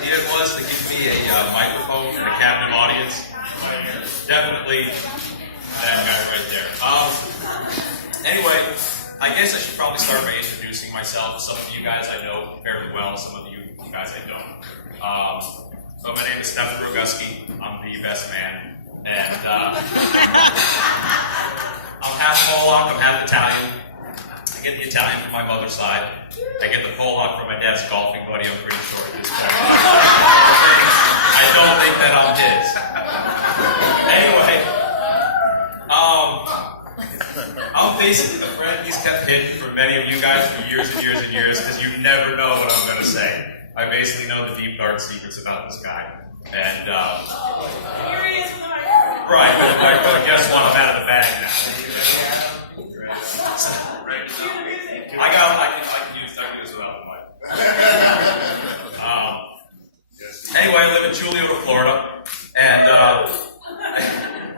idea was to give me a microphone in a captive audience. Definitely that guy right there. Anyway, I guess I should probably start by introducing myself. Some of you guys I know fairly well, some of you guys I don't. So my name is Stefan. I'm the best man. And I'm half Moloch, I'm half Italian. I get the Italian from my mother's side. I get the Polak from my dad's golfing buddy, I'm pretty sure at this point. I don't think that I'm his. Anyway, I'm basically the friend he's kept hidden from many of you guys for years and years and years, because you never know what I'm going to say. I basically know the deep, dark secrets about this guy. And, right, but guess what? I'm out of the bag now. I can use without the mic. Anyway, I live in Julio, Florida, and a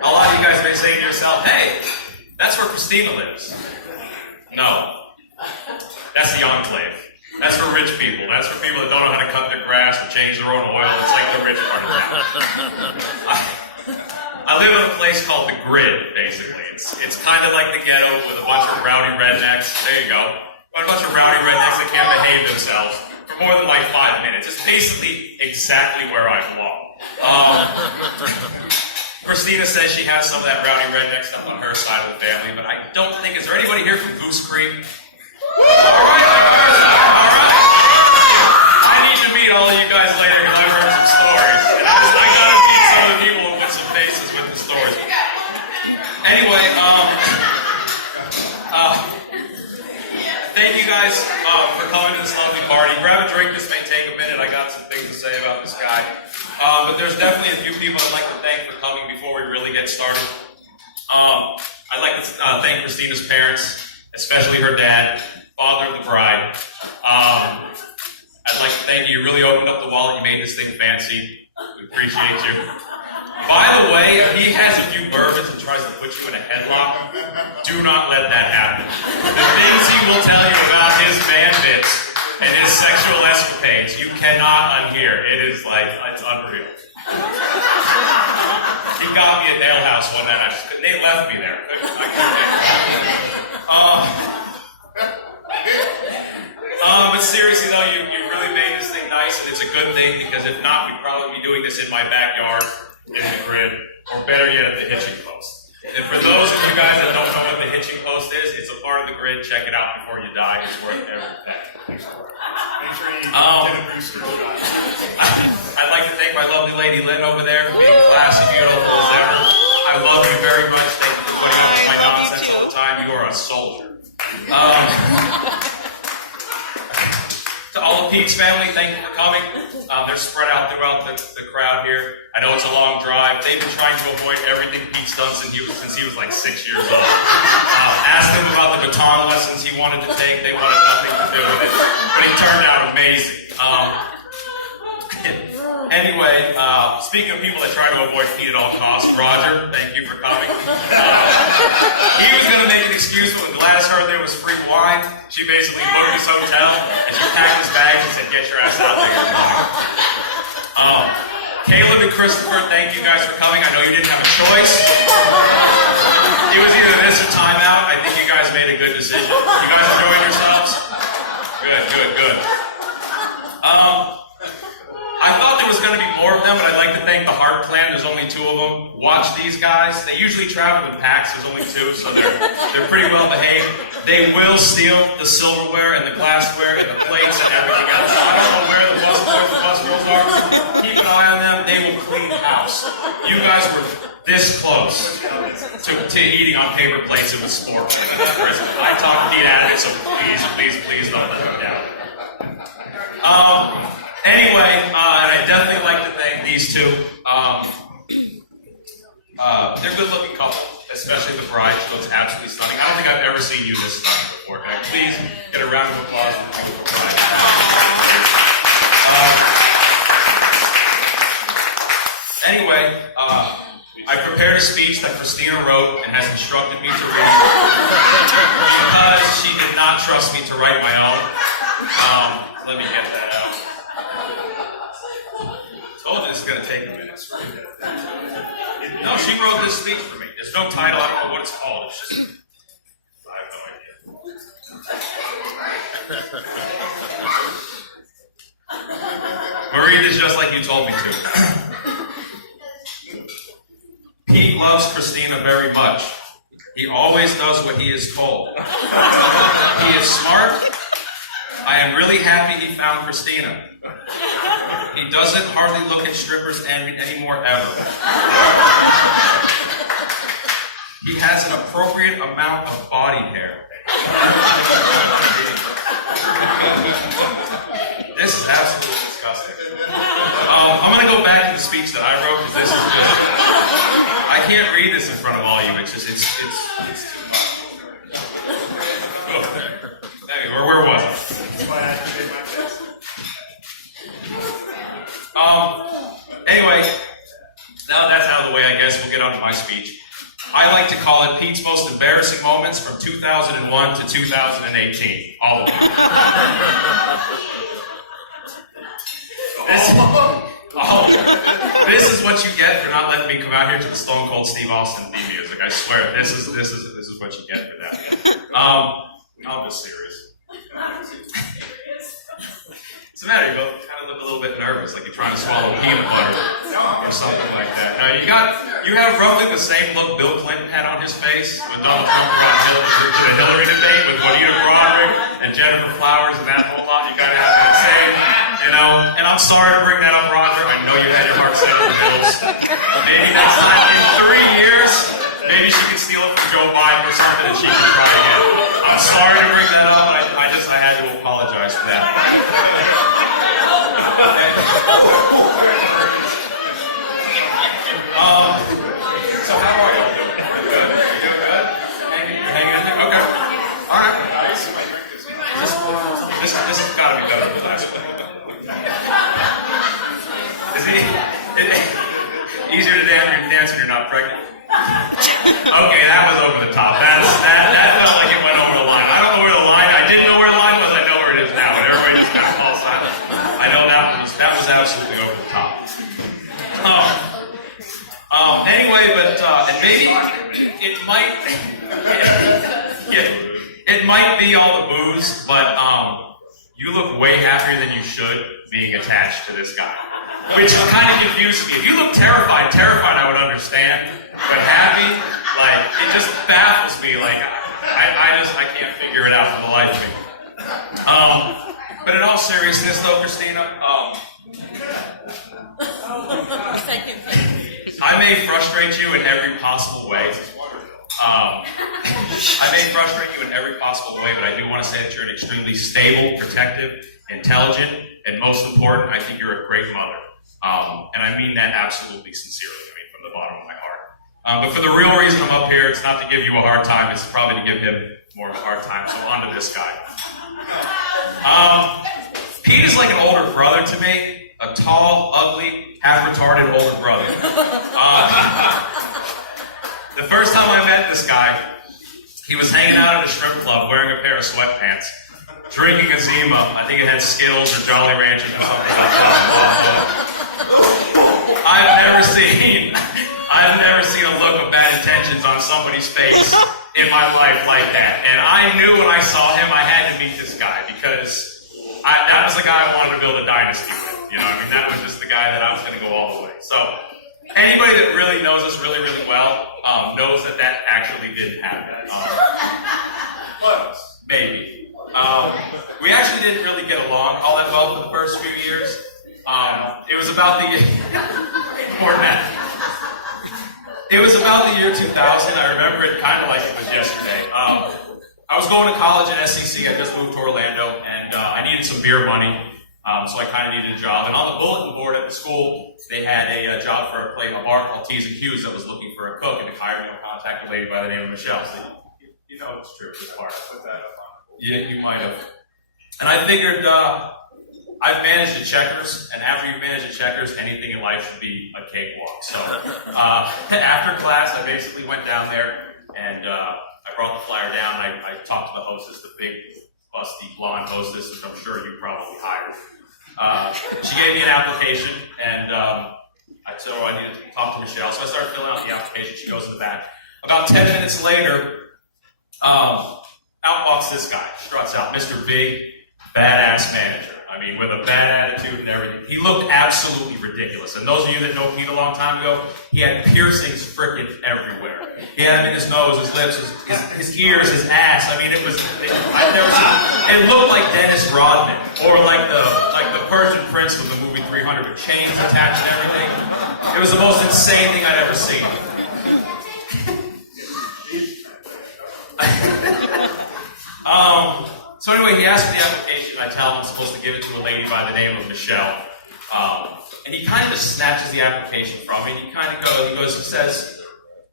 lot of you guys may say to yourself, hey, that's where Christina lives. No, that's the enclave. That's for rich people. That's for people that don't know how to cut their grass or change their own oil. It's like the rich part of town. I live in a place called the Grid, basically. It's kind of like the ghetto with a bunch of rowdy rednecks. There you go. A bunch of rowdy rednecks that can't behave themselves for more than like 5 minutes. It's basically exactly where I belong. Christina says she has some of that rowdy redneck stuff on her side of the family, but I don't think... Is there anybody here from Goose Creek? Alright. I need to meet all of you guys later because I've heard some stories. And I gotta meet some of the people with some faces with the stories. Anyway, thank you guys for coming to this lovely party. Grab a drink, this may take a minute. I got some things to say about this guy. But there's definitely a few people I'd like to thank for coming before we really get started. I'd like to thank Christina's parents, especially her dad, father of the bride. I'd like to thank you. You really opened up the wallet. You made this thing fancy. We appreciate you. By the way, if he has a few bourbons and tries to put you in a headlock, do not let that happen. The things he will tell you about his bandits and his sexual escapades, you cannot unhear. It is like, it's unreal. He got me at Nail House one night. They left me there. I but seriously though, you really made this thing nice, and it's a good thing, because if not, we'd probably be doing this in my backyard, in the Grid, or better yet, at the hitching post. And for those of you guys that don't know what the hitching post is, it's a part of the Grid. Check it out before you die. It's worth everything. Make sure you get a booster. I'd like to thank my lovely lady Lynn over there for being classy, beautiful as ever. I love you very much. Thank you for putting up with my nonsense all the time. You are a soldier. To all of Pete's family, thank you for coming. They're spread out throughout the crowd here. I know it's a long drive. They've been trying to avoid everything Pete's done since he was like 6 years old. Asked him about the guitar lessons he wanted to take. They wanted nothing to do with it. But he turned out amazing. Anyway, speaking of people that try to avoid Pete at all costs, Roger, thank you for coming. He was going to make an excuse, but when Gladys heard there was free wine, she basically booked his hotel, and she packed his bags and said, get your ass out there. Caleb and Christopher, thank you guys for coming. I know you didn't have a choice. It was either this or timeout. I think you guys made a good decision. You guys enjoying yourselves? Good. I thought there was going to be more of them, but I'd like to thank the Heart Clan. There's only 2 of them. Watch these guys. They usually travel in packs. There's only 2, so they're pretty well behaved. They will steal the silverware and the glassware and the plates and everything else. So I don't know where the bus boys and bus girls are. Keep an eye on them. They will clean house. You guys were this close to eating on paper plates. It was sport. I talked Pete out of it, so please don't let them down. Anyway, and I'd definitely like to thank these 2. They're a good-looking couple, especially the bride. She looks absolutely stunning. I don't think I've ever seen you this stunning before. Can I please get a round of applause for the beautiful bride? Anyway, I prepared a speech that Christina wrote and has instructed me to read because she did not trust me to write my own. Let me get that out. this is going to take a minute. No, she wrote this speech for me. There's no title. I don't know what it's called. It's just, I have no idea. Marie, this just like you told me to. Pete loves Christina very much. He always does what he is told. He is smart. I am really happy he found Christina. He doesn't hardly look at strippers anymore ever. He has an appropriate amount of body hair. This is absolutely disgusting. I'm going to go back to the speech that I wrote because this is just... I can't read this in front of all you. It's just, it's too much. Anyway, where was I? Anyway, now that's out of the way, I guess we'll get on to my speech. I like to call it Pete's most embarrassing moments from 2001 to 2018. All of them. This is what you get for not letting me come out here to the Stone Cold Steve Austin theme music. I swear, this is what you get for that. I'm just serious. What's the matter? You both kind of look a little bit nervous, like you're trying to swallow peanut butter or something like that. Now, you have roughly the same look Bill Clinton had on his face when Donald Trump brought the Hillary debate with Juanita Broderick and Jennifer Flowers and that whole lot. You got to have that same, And I'm sorry to bring that up, Roger. I know you had your heart set on the Bills. Maybe next time in 3 years, maybe she can steal it from Joe Biden or something and she can try again. I'm sorry to bring that up. I had to apologize for that. So how are you? Good? You doing good? You're hanging in there? Okay. All right. This has got to be better than the last one. Is it easier to dance when you're not pregnant? Okay, that was over the top. That felt like it went over the line. I don't know where the line. I didn't know where the line was. I know where it is now. But everybody just got all silent. I know that was absolutely over the top. Anyway, but and maybe it might be all the booze, but you look way happier than you should being attached to this guy, which kind of confuses me. If you look terrified I would understand, but happy, like it just baffles me. Like I can't figure it out for the life of me. But in all seriousness, though, Christina, I may frustrate you in every possible way. I may frustrate you in every possible way, but I do want to say that you're an extremely stable, protective, intelligent, and most important, I think you're a great mother. And I mean that absolutely sincerely, from the bottom of my heart. But for the real reason I'm up here, it's not to give you a hard time, it's probably to give him more of a hard time. So on to this guy. Pete is like an older brother to me, a tall, ugly, half-retarded older brother. The first time I met this guy, he was hanging out at a strip club wearing a pair of sweatpants, drinking a Zima. I think it had Skittles or Jolly Ranchers or something like that. I've never seen a look of bad intentions on somebody's face in my life like that. And I knew when I saw him, I had to meet this guy because that was the guy I wanted to build a dynasty with. That was just the guy that I was going to go all the way. So anybody that really knows us really, really well knows that actually didn't happen. Maybe. We actually didn't really get along all that well for the first few years. It was about the more than that. It was about the year 2000. I remember it kind of like it was yesterday. I was going to college at SEC. I just moved to Orlando, and I needed some beer money. So I kind of needed a job. And on the bulletin board at the school, they had a job for a bar called T's and Q's that was looking for a cook, and it hired me to contact a lady by the name of Michelle. So you know it's true. This part. Put that up on the board. Yeah, you might have. And I figured I've managed at Checkers, and after you've managed at Checkers, anything in life should be a cakewalk. So after class, I basically went down there, and I brought the flyer down. I talked to the hostess, the big, busty, blonde hostess, which I'm sure you probably hired. She gave me an application, and So I needed to talk to Michelle. So I started filling out the application. She goes in the back. About 10 minutes later, out walks this guy, struts out, Mr. Big, badass manager. I mean, with a bad attitude and everything. He looked absolutely ridiculous. And those of you that know Pete a long time ago, he had piercings freaking everywhere. He had them in his nose, his lips, his ears, his ass. I mean, I've never seen, it looked like Dennis Rodman, or like the Persian Prince from the movie 300 with chains attached and everything. It was the most insane thing I'd ever seen. So anyway, he asked me the application. I tell him I'm supposed to give it to a lady by the name of Michelle. And he kind of just snatches the application from me. He says,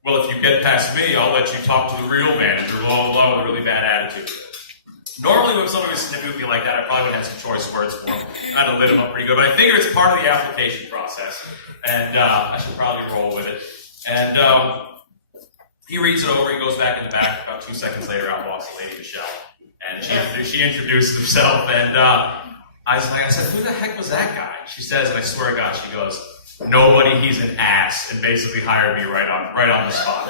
well, if you get past me, I'll let you talk to the real manager, blah, blah, blah, with a really bad attitude. Normally, when somebody was snipping with me like that, I probably would have some choice words for him. I'd have lit him up pretty good. But I figure it's part of the application process. And I should probably roll with it. And he reads it over. He goes back in the back. About 2 seconds later, out walks the lady, Michelle. And she introduces herself, and I said, who the heck was that guy? She says, and I swear to God, she goes, nobody, he's an ass, and basically hired me right on the spot.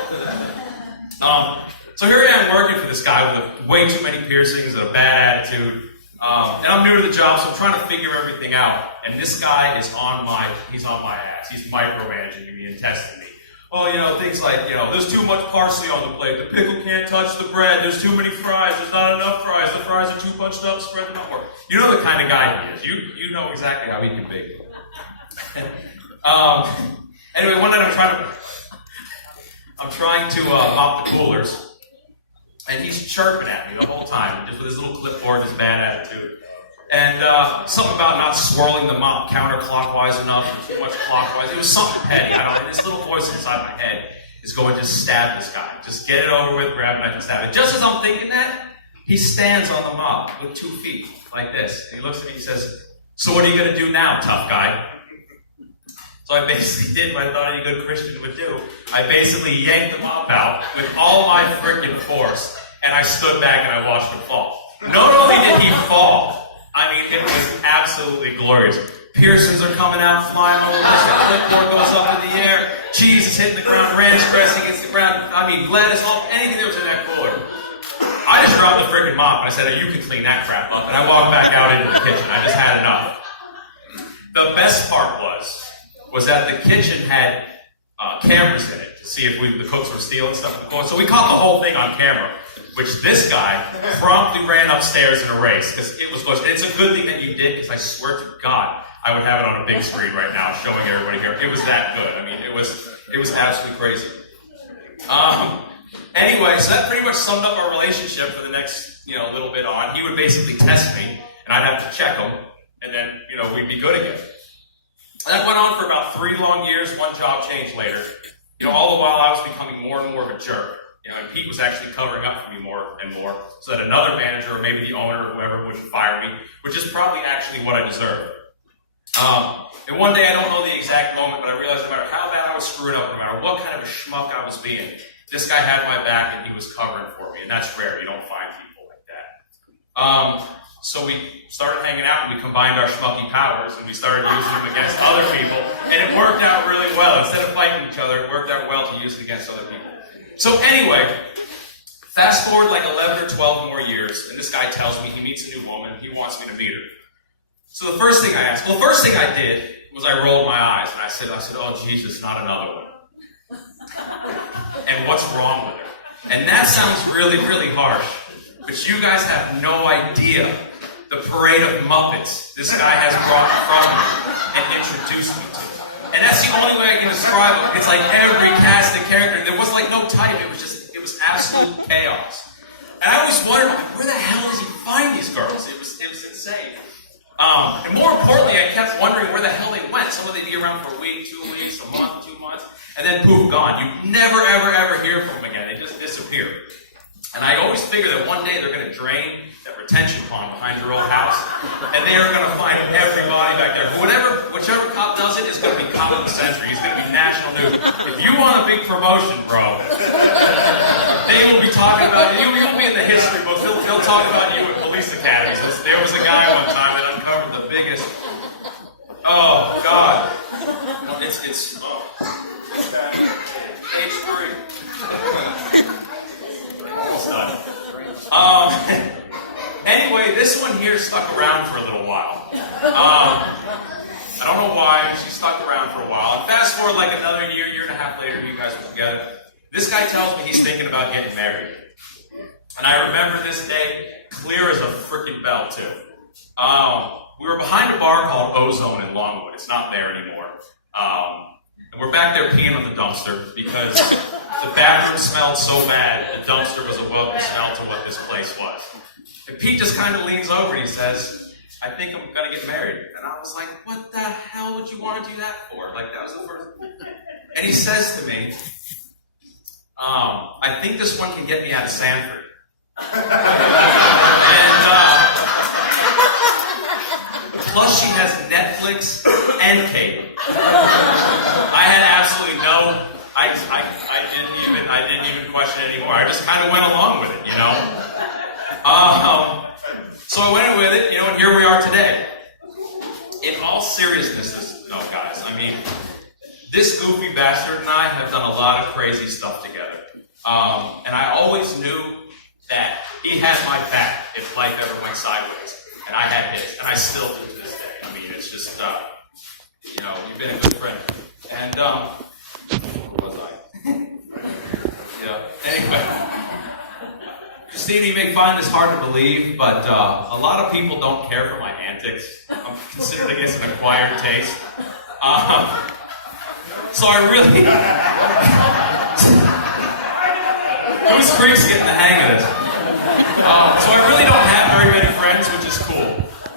So here I am working for this guy with way too many piercings and a bad attitude, and I'm new to the job, so I'm trying to figure everything out. And this guy is on my ass. He's micromanaging me and testing me. Well, things like, there's too much parsley on the plate. The pickle can't touch the bread. There's too many fries. There's not enough fries. The fries are too punched up. Spread them out more. You know the kind of guy he is. You know exactly how he can be. Anyway, one night I'm trying to mop the coolers, and he's chirping at me the whole time, just with his little clipboard, his bad attitude. And something about not swirling the mop counterclockwise enough, or too much clockwise. It was something petty. I don't know. This little voice inside my head is going to stab this guy. Just get it over with, grab a knife and stab it. Just as I'm thinking that, he stands on the mop with 2 feet, like this. And he looks at me and he says, so what are you going to do now, tough guy? So I basically did what I thought any good Christian would do. I basically yanked the mop out with all my freaking force, and I stood back and I watched him fall. Not only did he fall, I mean, it was absolutely glorious. Piercings are coming out, flying over, the clipboard goes up in the air, cheese is hitting the ground, ranch dressing hits the ground, I mean, lettuce, anything that was in that cooler. I just dropped the freaking mop, and I said, oh, you can clean that crap up, and I walked back out into the kitchen. I just had enough. The best part was that the kitchen had cameras in it to see if the cooks were stealing stuff. So we caught the whole thing on camera, which this guy promptly ran upstairs in a race, because it was close. It's a good thing that you did, because I swear to God, I would have it on a big screen right now, showing everybody here. It was that good. I mean, it was absolutely crazy. Anyway, so that pretty much summed up our relationship for the next, little bit on. He would basically test me, and I'd have to check him, and then, we'd be good again. That went on for about 3 long years, one job change later. All the while I was becoming more and more of a jerk. And Pete was actually covering up for me more and more, so that another manager, or maybe the owner, or whoever, wouldn't fire me, which is probably actually what I deserved. And one day, I don't know the exact moment, but I realized no matter how bad I was screwing up, no matter what kind of a schmuck I was being, this guy had my back and he was covering for me, and that's rare. You don't find people like that. So we started hanging out, and we combined our schmucky powers, and we started using them against other people, and it worked out really well. Instead of fighting each other, it worked out well to use it against other people. So anyway, fast forward like 11 or 12 more years, and this guy tells me he meets a new woman, he wants me to meet her. So the first thing I did was I rolled my eyes, and I said, oh Jesus, not another one. And what's wrong with her? And that sounds really, really harsh, but you guys have no idea the parade of Muppets this guy has brought in front of me and introduced me to. And that's the only way I can describe it. It's like every cast and character. There was like no type. It was absolute chaos. And I always wondered, where the hell does he find these girls? It was insane. And more importantly, I kept wondering where the hell they went. Some of they'd be around for a week, 2 weeks, a month, 2 months, and then poof, gone. You never, ever, ever hear from them again. They just disappear. And I always figure that one day they're going to drain that retention pond behind your old house, and they are going to find everybody back there. Whichever cop does it is going to be cop of the century. He's going to be national news. If you want a big promotion, bro, they will be talking about you. You'll be in the history books. They'll talk about you in police academies. There was a guy one time that uncovered the biggest. Oh God, it's page 3. Almost done. Anyway, this one here stuck around for a little while. I don't know why, she stuck around for a while. And fast forward like another year, year and a half later, you guys were together. This guy tells me he's thinking about getting married. And I remember this day clear as a freaking bell, too. We were behind a bar called Ozone in Longwood. It's not there anymore. And we're back there peeing on the dumpster because the bathroom smelled so bad, the dumpster was a welcome smell to what this place was. And Pete just kind of leans over and he says, I think I'm going to get married. And I was like, what the hell would you want to do that for? Like, that was the first. And he says to me, I think this one can get me out of Sanford. And plus she has Netflix and cable. I had absolutely no, I didn't even question it anymore. I just kind of went along with it, you know. So I went with it, you know, and here we are today. In all seriousness, no, guys, I mean, this goofy bastard and I have done a lot of crazy stuff together. And I always knew that he had my back if life ever went sideways. And I had his, and I still do to this day. I mean, it's just, you know, you've been a good friend. And, where was I? Yeah, anyway. Christina, you may find this hard to believe, but a lot of people don't care for my antics. I'm considered, I guess, an acquired taste. So I really... Who's freaks getting the hang of this? So I really don't have very many friends, which is cool.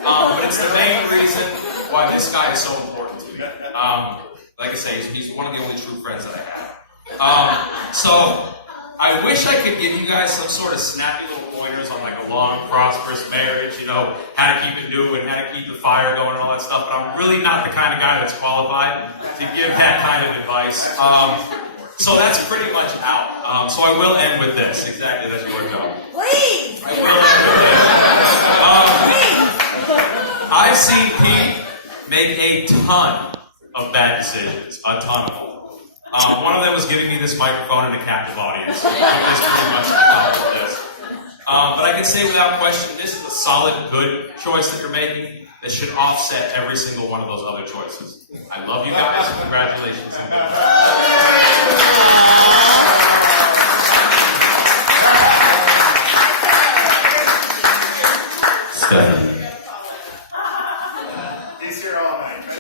But it's the main reason why this guy is so important to me. Like I say, he's one of the only true friends that I have. So I wish I could give you guys some sort of snappy little pointers on like a long, prosperous marriage, you know, how to keep it new and how to keep the fire going and all that stuff. But I'm really not the kind of guy that's qualified to give that kind of advice. So that's pretty much out. So I will end with this. Exactly, that's your job. Please! I will end with this. I've seen Pete make a ton of bad decisions. A ton of them. One of them was giving me this microphone in a captive audience. It was pretty much the top of this. But I can say without question, this is a solid, good choice that you're making that should offset every single one of those other choices. I love you guys. Congratulations. Stefan.